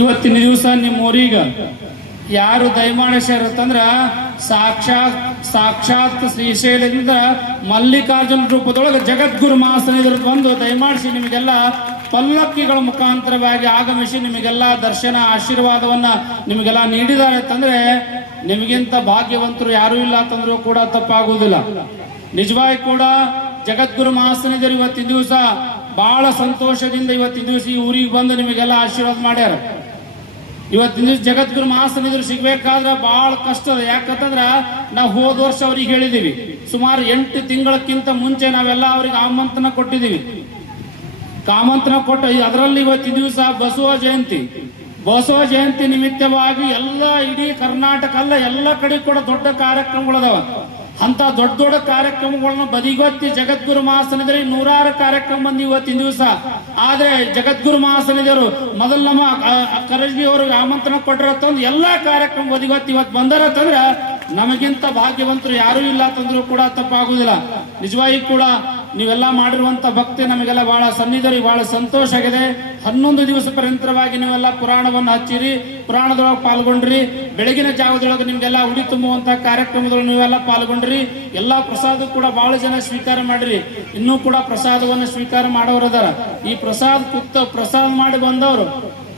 ಇವತ್ತಿನ ದಿವಸ ನಿಮ್ಮೂರಿಗೆ ಯಾರು ದಯಮಾಡಿಸ್ಯಾರತ್ತಂದ್ರ ಸಾಕ್ಷಾತ್ ಶ್ರೀಶೈಲದಿಂದ ಮಲ್ಲಿಕಾರ್ಜುನ ರೂಪದೊಳಗೆ ಜಗದ್ಗುರು ಮಹಾಸನ್ನಿಧಿಗೆ ಬಂದು ದಯಮಾಡಿಸಿ ನಿಮಗೆಲ್ಲ ಪಲ್ಲಕ್ಕಿಗಳ ಮುಖಾಂತರವಾಗಿ ಆಗಮಿಸಿ ನಿಮಗೆಲ್ಲ ದರ್ಶನ ಆಶೀರ್ವಾದವನ್ನ ನಿಮಗೆಲ್ಲ ನೀಡಿದ್ದಾರೆ ಅಂತಂದ್ರೆ ನಿಮಗಿಂತ ಭಾಗ್ಯವಂತರು ಯಾರೂ ಇಲ್ಲ ಅಂತಂದ್ರೂ ಕೂಡ ತಪ್ಪಾಗುವುದಿಲ್ಲ. ನಿಜವಾಗಿ ಕೂಡ ಜಗದ್ಗುರು ಮಹಾಸನ್ನಿಧಿಯರು ಇವತ್ತಿನ ದಿವಸ ಬಹಳ ಸಂತೋಷದಿಂದ ಇವತ್ತಿನ ದಿವಸ ಈ ಊರಿಗೆ ಬಂದು ನಿಮಗೆಲ್ಲ ಆಶೀರ್ವಾದ ಮಾಡ್ಯಾರ. ಇವತ್ತಿನ ದಿವಸ ಜಗದ್ಗುರು ಮಹಾಸನ್ನಿಧಿಯರು ಸಿಗ್ಬೇಕಾದ್ರೆ ಬಹಳ ಕಷ್ಟ ಅದ. ಯಾಕಂತಂದ್ರ ನಾವು ಹೋದ ವರ್ಷ ಅವ್ರಿಗೆ ಹೇಳಿದೀವಿ, ಸುಮಾರು 8 ತಿಂಗಳಕ್ಕಿಂತ ಮುಂಚೆ ನಾವೆಲ್ಲ ಅವ್ರಿಗೆ ಆಮಂತ್ರಣ ಕೊಟ್ಟಿದ್ದೀವಿ. ಆಮಂತ್ರಣ ಕೊಟ್ಟು ಅದರಲ್ಲಿ ಇವತ್ತಿನ ದಿವಸ ಬಸವ ಜಯಂತಿ ನಿಮಿತ್ತವಾಗಿ ಎಲ್ಲ ಇಡೀ ಕರ್ನಾಟಕ ಅಲ್ಲ ಎಲ್ಲ ಕಡೆ ಕೂಡ ದೊಡ್ಡ ಕಾರ್ಯಕ್ರಮಗಳದಾವ. ಅಂತ ದೊಡ್ಡ ಕಾರ್ಯಕ್ರಮಗಳನ್ನ ಬದಿಗೊತ್ತಿ ಜಗದ್ಗುರು ಮಹಾಸನ್ನಿಧಿಯರು 100 ಕಾರ್ಯಕ್ರಮ ಬಂದು ಇವತ್ತಿನ ದಿವಸ. ಆದ್ರೆ ಜಗದ್ಗುರು ಮಹಾಸನ್ನಿಧಿಯರು ಮೊದಲು ನಮ್ಮ ಕರಜಗಿ ಅವ್ರಿಗೆ ಆಮಂತ್ರಣ ಕೊಟ್ಟಿರತ್ತಂದು ಎಲ್ಲಾ ಕಾರ್ಯಕ್ರಮ ಬದಿಗೊತ್ತಿ ಇವತ್ತು ಬಂದಾರತ್ತಂದ್ರ ನಮಗಿಂತ ಭಾಗ್ಯವಂತರು ಯಾರೂ ಇಲ್ಲ ಅಂತಂದ್ರೂ ಕೂಡ ತಪ್ಪಾಗುವುದಿಲ್ಲ. ನಿಜವಾಗಿ ಕೂಡ ನೀವೆಲ್ಲ ಮಾಡಿರುವಂತ ಭಕ್ತಿ ನಮಗೆಲ್ಲ ಬಹಳ ಸನ್ನಿಧಿಯರಿಗೆ ಬಹಳ ಸಂತೋಷ ಆಗಿದೆ. 11 ದಿವಸ ಪರ್ಯಂತರವಾಗಿ ನೀವೆಲ್ಲ ಪುರಾಣವನ್ನು ಹಚ್ಚಿರಿ, ಪುರಾಣದೊಳಗೆ ಪಾಲ್ಗೊಂಡ್ರಿ. ಬೆಳಗಿನ ಜಾವದೊಳಗೆ ನಿಮ್ಗೆಲ್ಲ ಉಡಿ ತುಂಬುವಂತ ಕಾರ್ಯಕ್ರಮದೊಳಗೆ ನೀವೆಲ್ಲ ಪಾಲ್ಗೊಂಡ್ರಿ. ಎಲ್ಲಾ ಪ್ರಸಾದ ಕೂಡ ಬಹಳ ಜನ ಸ್ವೀಕಾರ ಮಾಡಿರಿ. ಇನ್ನೂ ಕೂಡ ಪ್ರಸಾದವನ್ನು ಸ್ವೀಕಾರ ಮಾಡೋರದಾರ. ಈ ಪ್ರಸಾದ ಮಾಡಿ ಬಂದವರು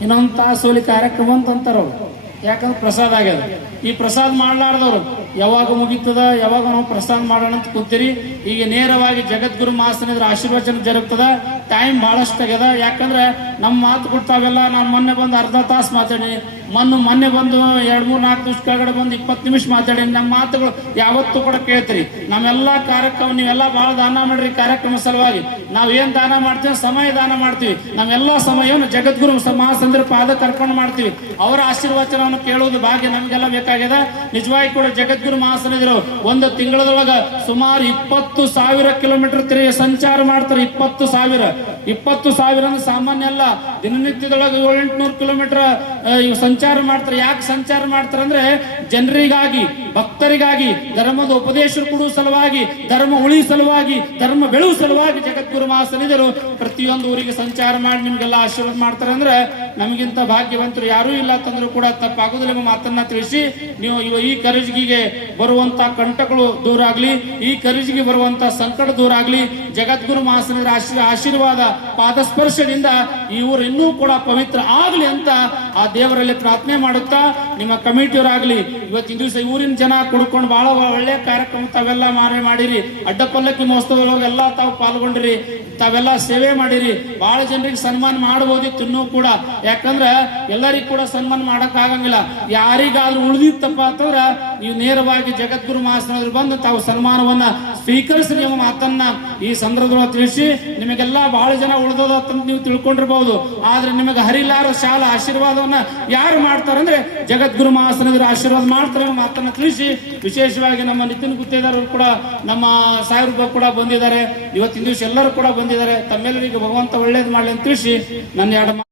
ಇನ್ನೊಂದು ತಾಸೋಲಿ ಕಾರ್ಯಕ್ರಮ ಅಂತಾರವ್ರು. ಯಾಕಂದ್ರೆ ಪ್ರಸಾದ ಆಗ್ಯದ. ಈ ಪ್ರಸಾದ ಮಾಡ್ಲಾರ್ದವ್ರು ಯಾವಾಗ ಮುಗಿತದ, ಯಾವಾಗ ನಾವು ಪ್ರಸಾದ ಮಾಡೋಣ ಅಂತ ಕೂತೀರಿ. ಈಗ ನೇರವಾಗಿ ಜಗದ್ಗುರು ಮಹಾಸನ್ನಿಧಿಯರ ಆಶೀರ್ವಚನ ಜರುಗ್ತದ. ಟೈಮ್ ಬಹಳಷ್ಟು ಆಗ್ಯದ. ಯಾಕಂದ್ರೆ ನಮ್ಮ ಮಾತು ಕೊಡ್ತಾವೆಲ್ಲ ನಾನು ಮೊನ್ನೆ ಬಂದು ಅರ್ಧ ತಾಸು ಮಾತಾಡೀನಿ, ಮೊನ್ನೆ ಬಂದು 2-3-4 ದಿವಸ ಕೆಳಗಡೆ ಬಂದು 20 ನಿಮಿಷ ಮಾತಾಡೀನಿ. ನಮ್ಮ ಮಾತುಗಳು ಯಾವತ್ತೂ ಕೂಡ ಕೇಳ್ತೀರಿ. ನಮ್ಮೆಲ್ಲ ಕಾರ್ಯಕ್ರಮ ನೀವೆಲ್ಲ ಬಹಳ ದಾನ ಮಾಡ್ರಿ. ಕಾರ್ಯಕ್ರಮ ಸಲುವಾಗಿ ನಾವೇನ್ ದಾನ ಮಾಡ್ತೀವಿ, ಸಮಯ ದಾನ ಮಾಡ್ತೀವಿ. ನಮ್ಮೆಲ್ಲ ಸಮಯವನ್ನು ಜಗದ್ಗುರು ಮಹಾಸನ್ನಿಧಿಯರ ಪಾದ ಕರ್ಕೊಂಡು ಮಾಡ್ತೀವಿ. ಅವರ ಆಶೀರ್ವಚನವನ್ನು ಕೇಳುವುದು ಭಾಗ್ಯ ನಮ್ಗೆಲ್ಲ ಬೇಕಾಗಿದೆ. ನಿಜವಾಗಿ ಕೂಡ ಜಗದ್ಗುರು ಮಹಾಸನ್ನಿಧಿಯರು ಒಂದು ತಿಂಗಳದೊಳಗ ಸುಮಾರು 20,000 ಕಿಲೋಮೀಟರ್ ಸಂಚಾರ ಮಾಡ್ತಾರೆ. 20,000 ಅಂದ್ರೆ ಸಾಮಾನ್ಯ ಅಲ್ಲ. ದಿನನಿತ್ಯದೊಳಗೆ 700-800 ಕಿಲೋಮೀಟರ್ ಸಂಚಾರ ಮಾಡ್ತಾರೆ. ಯಾಕೆ ಸಂಚಾರ ಮಾಡ್ತಾರೆ ಅಂದ್ರೆ ಜನರಿಗಾಗಿ, ಭಕ್ತರಿಗಾಗಿ, ಧರ್ಮದ ಉಪದೇಶ ಕೊಡುವ ಸಲುವಾಗಿ, ಧರ್ಮ ಉಳಿ ಸಲುವಾಗಿ, ಧರ್ಮ ಬೆಳೆಯುವ ಸಲುವಾಗಿ ಜಗದ್ಗುರು ಮಹಾಸನ್ನಿಧಿಯರು ಪ್ರತಿಯೊಂದು ಊರಿಗೆ ಸಂಚಾರ ಮಾಡಿ ನಿಮ್ಗೆಲ್ಲ ಆಶೀರ್ವಾದ ಮಾಡ್ತಾರೆ. ಅಂದ್ರೆ ನಮಗಿಂತ ಭಾಗ್ಯವಂತರು ಯಾರೂ ಇಲ್ಲ ಅಂತಂದ್ರೂ ಕೂಡ ತಪ್ಪಾಗುದಿಲ್ಲ ಎಂಬ ಮಾತನ್ನ ತಿಳಿಸಿ, ನೀವು ಈ ಕರಜಗಿಗೆ ಬರುವಂತ ಕಂಟಕಗಳು ದೂರ ಆಗ್ಲಿ, ಈ ಕರಜಗಿಗೆ ಬರುವಂತ ಸಂಕಟ ದೂರ ಆಗ್ಲಿ. ಜಗದ್ಗುರು ಮಹಾಸನ್ನಿಧಿಯರ ಆಶೀರ್ವಾದ ಪಾದಸ್ಪರ್ಶದಿಂದ ಈ ಊರು ಇನ್ನೂ ಕೂಡ ಪವಿತ್ರ ಆಗ್ಲಿ ಅಂತ ಆ ದೇವರಲ್ಲಿ ಪ್ರಾರ್ಥನೆ ಮಾಡುತ್ತಾ, ನಿಮ್ಮ ಕಮಿಟಿಯವರಾಗ್ಲಿ ಇವತ್ತಿನ ದಿವಸ ಊರಿನ ಜನ ಕುಡ್ಕೊಂಡು ಬಹಳ ಒಳ್ಳೆ ಕಾರ್ಯಕ್ರಮ ತಾವೆಲ್ಲ ಮಾಡಿರಿ. ಅಡ್ಡಪಲ್ಲಕ್ಕಿ ಮಹೋತ್ಸವದೊಳಗೆ ಎಲ್ಲ ತಾವು ಪಾಲ್ಗೊಂಡ್ರಿ, ತಾವೆಲ್ಲ ಸೇವೆ ಮಾಡಿರಿ. ಬಹಳ ಜನರಿಗೆ ಸನ್ಮಾನ ಮಾಡಬಹುದಿತ್ತು ಇನ್ನೂ ಕೂಡ. ಯಾಕಂದ್ರೆ ಎಲ್ಲರಿಗೂ ಕೂಡ ಸನ್ಮಾನ ಮಾಡಕ್ ಆಗಂಗಿಲ್ಲ. ಯಾರಿಗಾದ್ರೂ ಉಳಿದಿತ್ತಪ್ಪ ಅಂತಂದ್ರ ನೀವು ನೇರವಾಗಿ ಜಗದ್ಗುರು ಮಹಾಸನ್ನಿಧಿಯರು ಬಂದು ತಾವು ಸನ್ಮಾನವನ್ನ ಸ್ವೀಕರಿಸ್ರಿ ಎಂಬ ಮಾತನ್ನ ಈ ಸಂದರ್ಭದೊಳಗೆ ತಿಳಿಸಿ, ನಿಮಗೆಲ್ಲ ಬಹಳ ಜನ ಉಳಿದೋದ ಅಂತ ನೀವು ತಿಳ್ಕೊಂಡಿರ್ಬಹುದು. ಆದ್ರೆ ನಿಮಗೆ ಹರಿಲಾರ ಶಾಲ ಆಶೀರ್ವಾದವನ್ನ ಯಾರು ಮಾಡ್ತಾರಂದ್ರೆ ಜಗದ್ಗುರು ಮಹಾಸನ್ನಿಧಿಯರ ಆಶೀರ್ವಾದ ಮಾಡ್ತಾರೆ ಎಂಬ ಮಾತನ್ನ ತಿಳಿಸಿ, ವಿಶೇಷವಾಗಿ ನಮ್ಮ ನಿತಿನ್ ಗುತ್ತೇದಾರ್ ಕೂಡ, ನಮ್ಮ ಸಾಹೇಬರು ಕೂಡ ಬಂದಿದ್ದಾರೆ. ಇವತ್ತಿನ ದಿವಸ ಎಲ್ಲರೂ ಕೂಡ ಬಂದಿದ್ದಾರೆ. ತಮ್ಮೆಲ್ಲರಿಗೆ ಭಗವಂತ ಒಳ್ಳೇದು ಮಾಡಲಿ ಅಂತ ತಿಳಿಸಿ ನನ್ನ